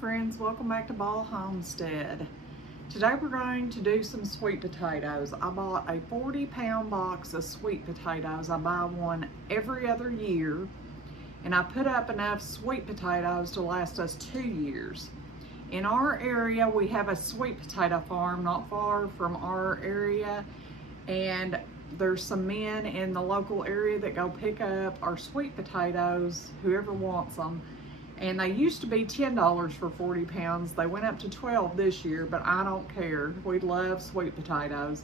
friends, welcome back to Ball Homestead. Today we're going to do some sweet potatoes. I bought a 40-pound box of sweet potatoes. I buy one every other year, and I put up enough sweet potatoes to last us 2 years. In our area, we have a sweet potato farm not far from our area, and there's some men in the local area that go pick up our sweet potatoes, whoever wants them. And they used to be $10 for 40 pounds. They went up to $12 this year, but I don't care. We love sweet potatoes.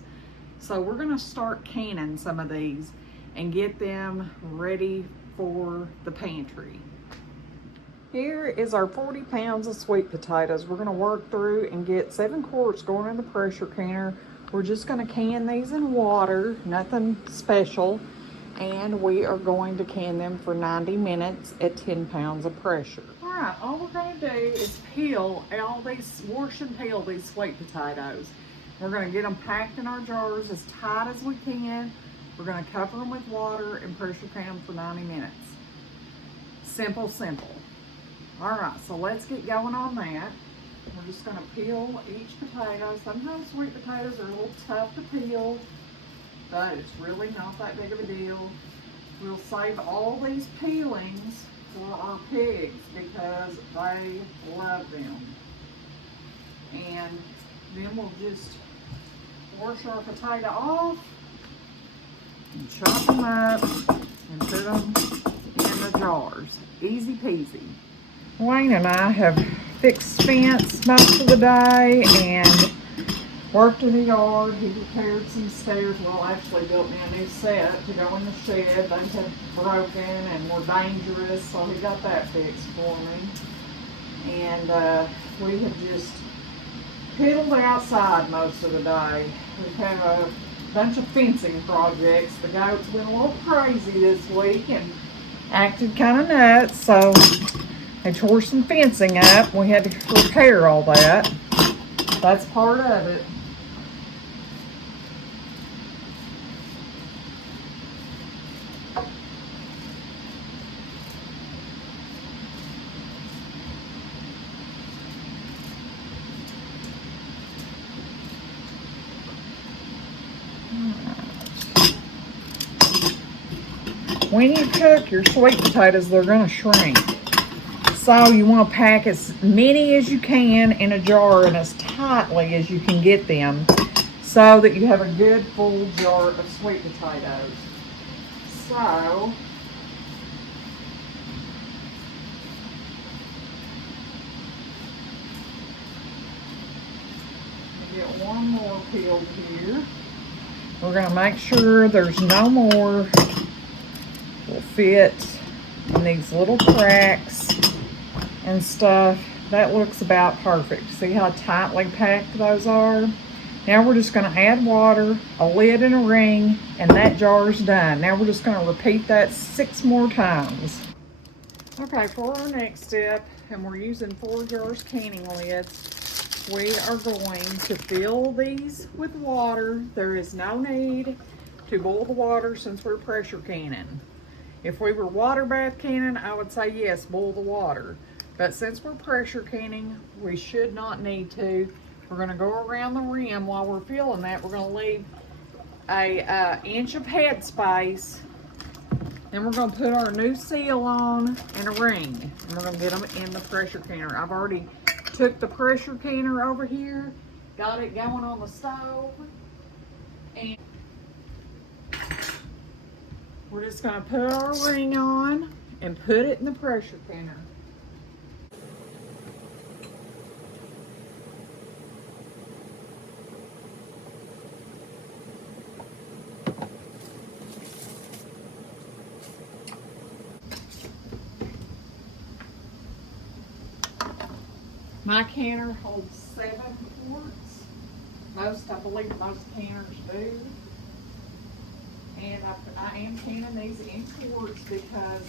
So we're gonna start canning some of these and get them ready for the pantry. Here is our 40 pounds of sweet potatoes. We're gonna work through and get 7 quarts going in the pressure canner. We're just gonna can these in water, nothing special. And we are going to can them for 90 minutes at 10 pounds of pressure. All right, all we're gonna do is peel all these, wash and peel these sweet potatoes. We're gonna get them packed in our jars as tight as we can. We're gonna cover them with water and pressure can them for 90 minutes. Simple, simple. All right, so let's get going on that. We're just gonna peel each potato. Sometimes sweet potatoes are a little tough to peel, but it's really not that big of a deal. We'll save all these peelings for our pigs because they love them. And then we'll just wash our potato off and chop them up and put them in the jars. Easy peasy. Wayne and I have fixed fence most of the day and worked in the yard. He repaired some stairs. Well, actually built me a new set to go in the shed. They had broken and were dangerous, so he got that fixed for me. And we have just piddled outside most of the day. We've had a bunch of fencing projects. The goats went a little crazy this week and acted kind of nuts, so they tore some fencing up. We had to repair all that. That's part of it. When you cook your sweet potatoes, they're gonna shrink. So you wanna pack as many as you can in a jar and as tightly as you can get them so that you have a good full jar of sweet potatoes. So, get one more peeled here. We're gonna make sure there's no more will fit in these little cracks and stuff. That looks about perfect. See how tightly packed those are? Now we're just gonna add water, a lid and a ring, and that jar's done. Now we're just gonna repeat that 6 more times. Okay, for our next step, and we're using 4 jars canning lids, we are going to fill these with water. There is no need to boil the water since we're pressure canning. If we were water bath canning, I would say yes, boil the water. But since we're pressure canning, we should not need to. We're gonna go around the rim while we're filling that. We're gonna leave a inch of head space. Then we're gonna put our new seal on and a ring. And we're gonna get them in the pressure canner. I've already took the pressure canner over here, got it going on the stove, and we're just gonna put our ring on and put it in the pressure canner. My canner holds 7 quarts. I believe most canners do. And I am canning these in quarts because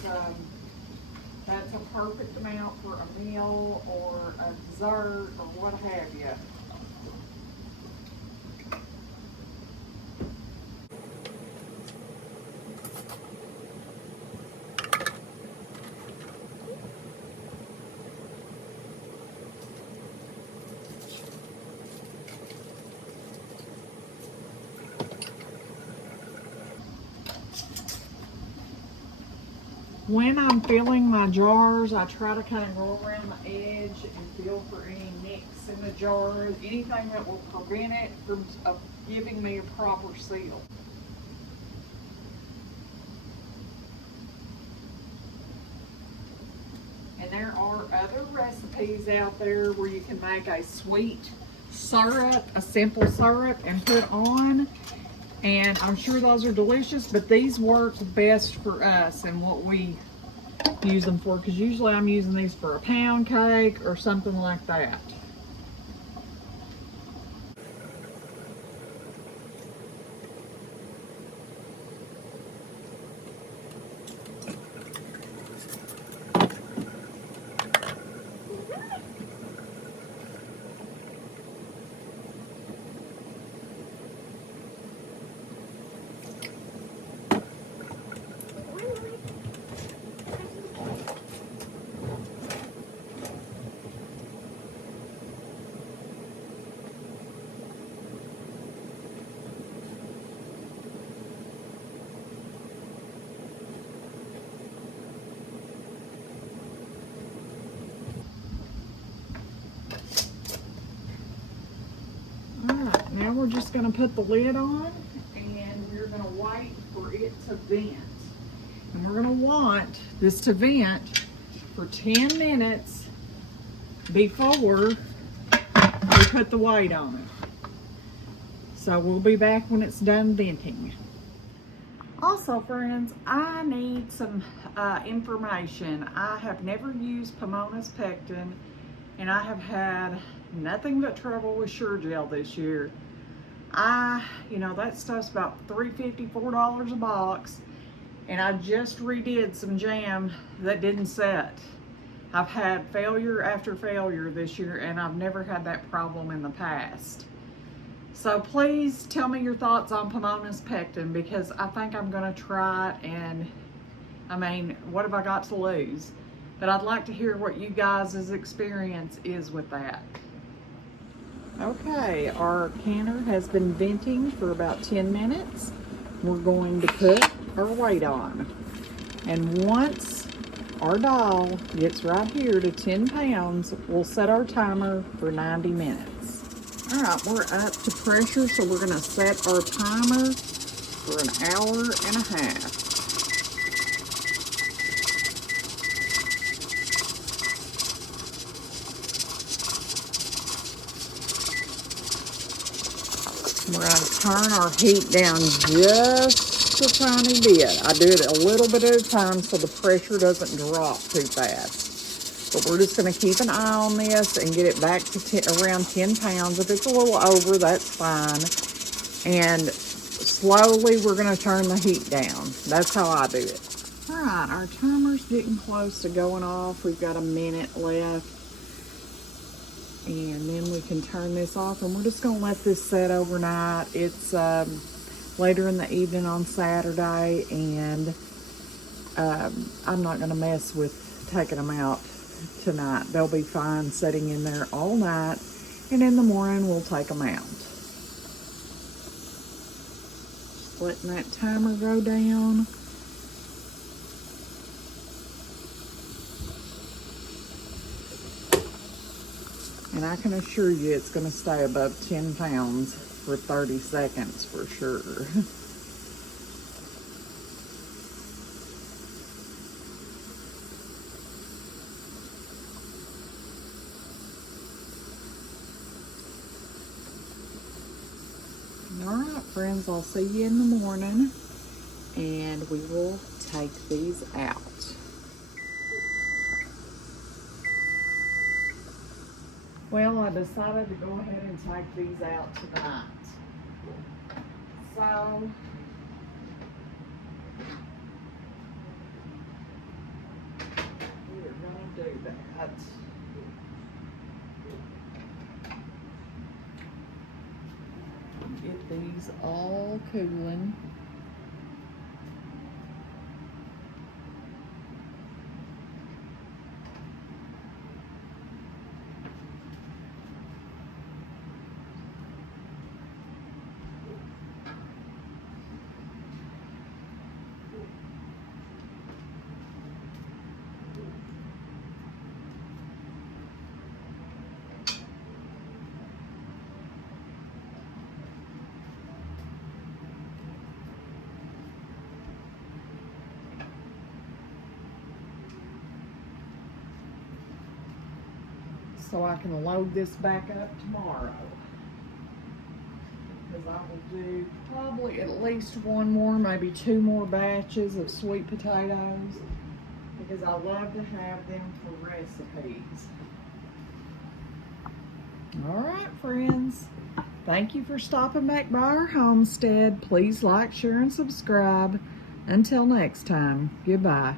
that's a perfect amount for a meal or a dessert or what have you. when I'm filling my jars, I try to kind of go around the edge and feel for any nicks in the jar, anything that will prevent it from giving me a proper seal. And there are other recipes out there where you can make a sweet syrup, a simple syrup, and put on. And I'm sure those are delicious, but these work best for us and what we use them for, because usually I'm using these for a pound cake or something like that. Alright, now we're just going to put the lid on and we're going to wait for it to vent. And we're going to want this to vent for 10 minutes before we put the weight on it. So we'll be back when it's done venting. Also, friends, I need some information. I have never used Pomona's Pectin, and I have had nothing but trouble with Sure-Jell this year. You know, that stuff's about $3.50, $4 a box, and I just redid some jam that didn't set. I've had failure after failure this year, and I've never had that problem in the past. So please tell me your thoughts on Pomona's Pectin, because I think I'm going to try it, and I mean, what have I got to lose? But I'd like to hear what you guys' experience is with that. Okay, our canner has been venting for about 10 minutes. We're going to put our weight on. And once our dial gets right here to 10 pounds, we'll set our timer for 90 minutes. All right, we're up to pressure, so we're gonna set our timer for an hour and a half. We're gonna turn our heat down just a tiny bit. I do it a little bit at a time so the pressure doesn't drop too fast. But we're just gonna keep an eye on this and get it back to around 10 pounds. If it's a little over, that's fine. And slowly we're gonna turn the heat down. That's how I do it. All right, our timer's getting close to going off. We've got a minute left. And then we can turn this off, and we're just gonna let this set overnight. It's later in the evening on Saturday, and I'm not gonna mess with taking them out tonight. They'll be fine sitting in there all night, and in the morning we'll take them out. Just letting that timer go down. And I can assure you it's going to stay above 10 pounds for 30 seconds for sure. All right, friends, I'll see you in the morning, and we will take these out. Well, I decided to go ahead and take these out tonight. So, we're going to do that. Get these all cooling. so I can load this back up tomorrow. Because I will do probably at least one more, maybe two more batches of sweet potatoes, because I love to have them for recipes. All right, friends. Thank you for stopping back by our homestead. Please like, share, and subscribe. Until next time, goodbye.